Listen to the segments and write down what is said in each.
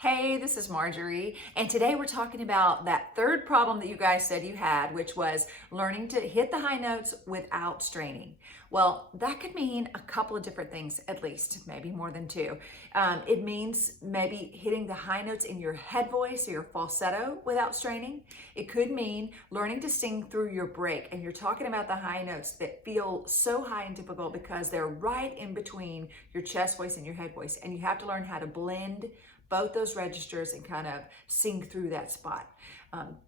Hey, this is Marjorie, and today we're talking about that third problem that you guys said you had, which was learning to hit the high notes without straining. Well, that could mean a couple of different things, at least, maybe more than two. It means maybe hitting the high notes in your head voice or your falsetto without straining. It could mean learning to sing through your break, and you're talking about the high notes that feel so high and difficult because they're right in between your chest voice and your head voice, and you have to learn how to blend both those registers and kind of sing through that spot.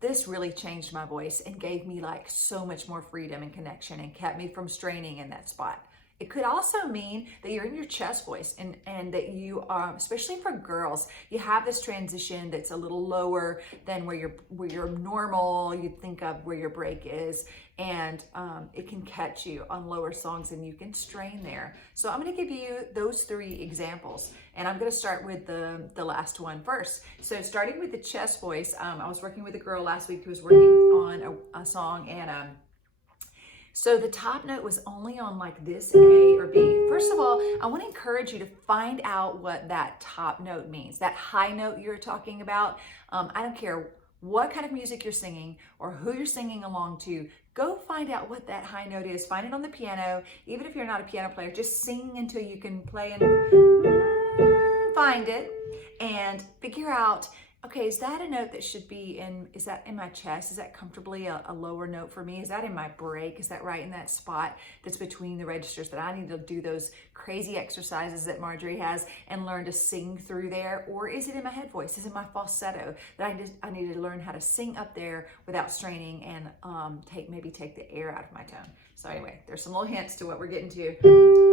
This really changed my voice and gave me like so much more freedom and connection and kept me from straining in that spot. It could also mean that you're in your chest voice and that you are, especially for girls, you have this transition that's a little lower than where you're normal, you think of where your break is, and it can catch you on lower songs and you can strain there. So I'm gonna give you those three examples, and I'm gonna start with the last one first. So starting with the chest voice, I was working with a girl last week who was working on a song, and so the top note was only on like this A or B. First of all, I want to encourage you to find out what that top note means, that high note you're talking about. I don't care what kind of music you're singing or who you're singing along to, go find out what that high note is. Find it on the piano. Even if you're not a piano player, just sing until you can play and find it and figure out, okay, is that a note that should be in, is that in my chest? Is that comfortably a lower note for me? Is that in my break? Is that right in that spot that's between the registers that I need to do those crazy exercises that Marjorie has and learn to sing through there? Or is it in my head voice? Is it my falsetto that I need to learn how to sing up there without straining and maybe take the air out of my tone? So anyway, there's some little hints to what we're getting to.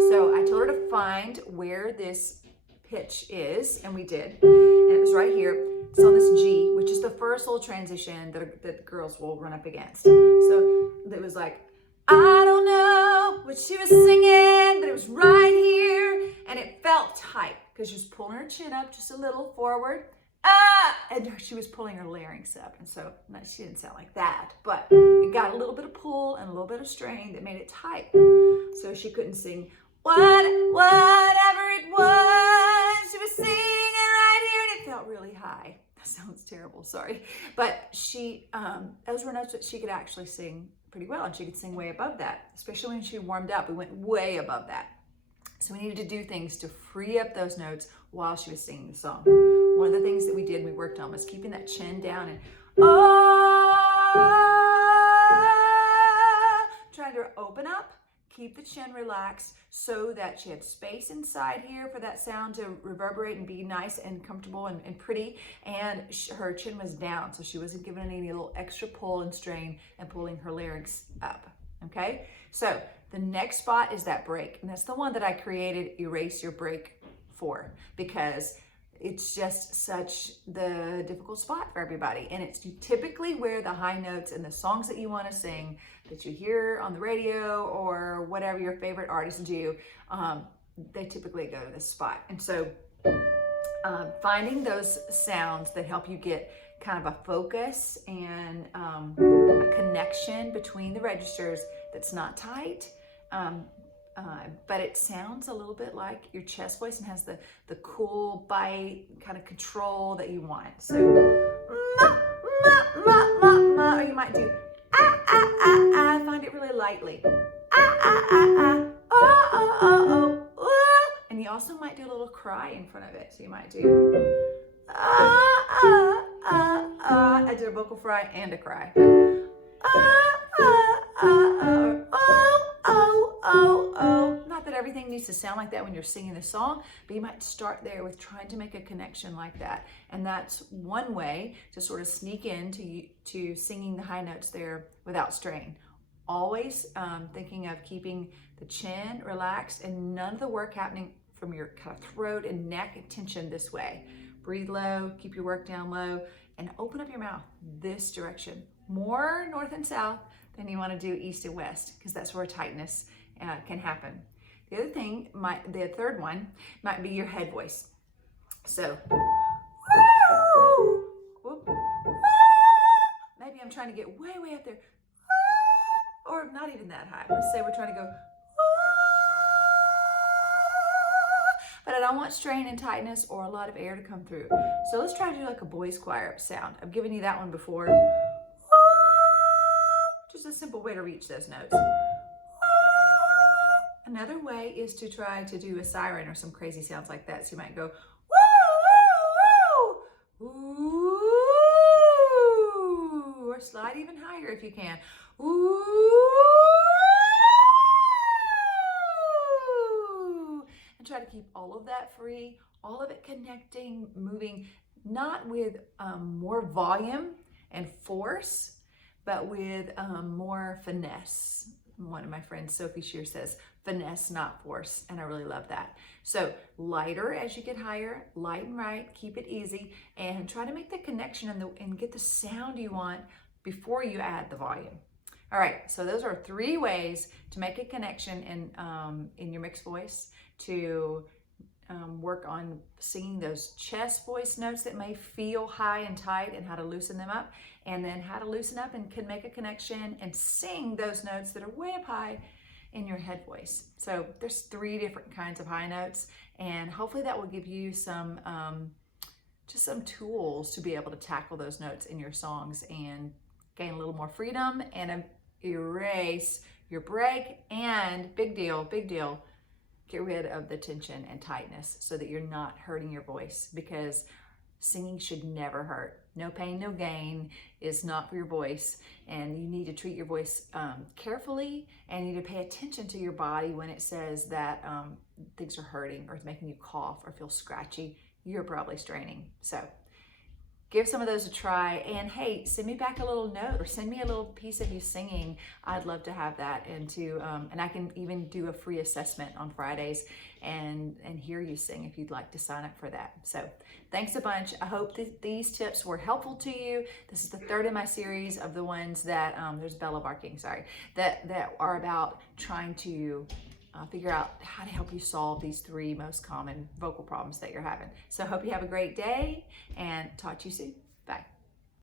So I told her to find where this pitch is, and we did, and it was right here. It's on this G, which is the first little transition that girls will run up against. So it was like, I don't know what she was singing, but it was right here, and it felt tight because she was pulling her chin up just a little forward, and she was pulling her larynx up, and so she didn't sound like that, but it got a little bit of pull and a little bit of strain that made it tight, so she couldn't sing whatever it was she was singing right here, and it felt really high. That sounds terrible, sorry. But she, those were notes that she could actually sing pretty well, and she could sing way above that, especially when she warmed up. We went way above that. So we needed to do things to free up those notes while she was singing the song. One of the things that we did, we worked on, was keeping that chin down and trying to open up, keep the chin relaxed so that she had space inside here for that sound to reverberate and be nice and comfortable and pretty. And her chin was down, so she wasn't giving any little extra pull and strain and pulling her larynx up, okay? So the next spot is that break. And that's the one that I created Erase Your Break for, because it's just such the difficult spot for everybody. And it's typically where the high notes in the songs that you want to sing, that you hear on the radio or whatever your favorite artists do, they typically go to this spot. And so finding those sounds that help you get kind of a focus and a connection between the registers that's not tight, but it sounds a little bit like your chest voice and has the cool bite kind of control that you want. So, or you might do find it really lightly. And you also might do a little cry in front of it. So you might do I did a vocal fry and a cry. Not that everything needs to sound like that when you're singing a song, but you might start there with trying to make a connection like that. And that's one way to sort of sneak into singing the high notes there without strain. Always thinking of keeping the chin relaxed and none of the work happening from your kind of throat and neck tension this way. Breathe low, keep your work down low, and open up your mouth this direction. More north and south than you want to do east and west, because that's where tightness can happen. The other thing, the third one, might be your head voice. So, maybe I'm trying to get way, way up there, or not even that high. Let's say we're trying to go, but I don't want strain and tightness or a lot of air to come through. So let's try to do like a boys choir sound. I've given you that one before. Just a simple way to reach those notes. Another way is to try to do a siren or some crazy sounds like that. So you might go, woo, woo, woo, ooh, or slide even higher if you can. Ooh, and try to keep all of that free, all of it connecting, moving, not with more volume and force, but with more finesse. One of my friends, Sophie Shear, says, finesse, not force, and I really love that. So lighter as you get higher, light and right, keep it easy, and try to make the connection and get the sound you want before you add the volume. All right, so those are 3 ways to make a connection in your mixed voice, to work on singing those chest voice notes that may feel high and tight and how to loosen them up, and then how to loosen up and can make a connection and sing those notes that are way up high in your head voice. So there's 3 different kinds of high notes, and hopefully that will give you some just some tools to be able to tackle those notes in your songs and gain a little more freedom and erase your break, and big deal, get rid of the tension and tightness so that you're not hurting your voice, because singing should never hurt. No pain, no gain is not for your voice, and you need to treat your voice carefully, and you need to pay attention to your body when it says that things are hurting or it's making you cough or feel scratchy. You're probably straining. So give some of those a try, and hey, send me back a little note or send me a little piece of you singing. I'd love to have that, and I can even do a free assessment on Fridays and hear you sing if you'd like to sign up for that. So thanks a bunch. I hope that these tips were helpful to you. This is the 3rd in my series of the ones that there's Bella barking, sorry, that are about trying to figure out how to help you solve these 3 most common vocal problems that you're having. So I hope you have a great day, and talk to you soon.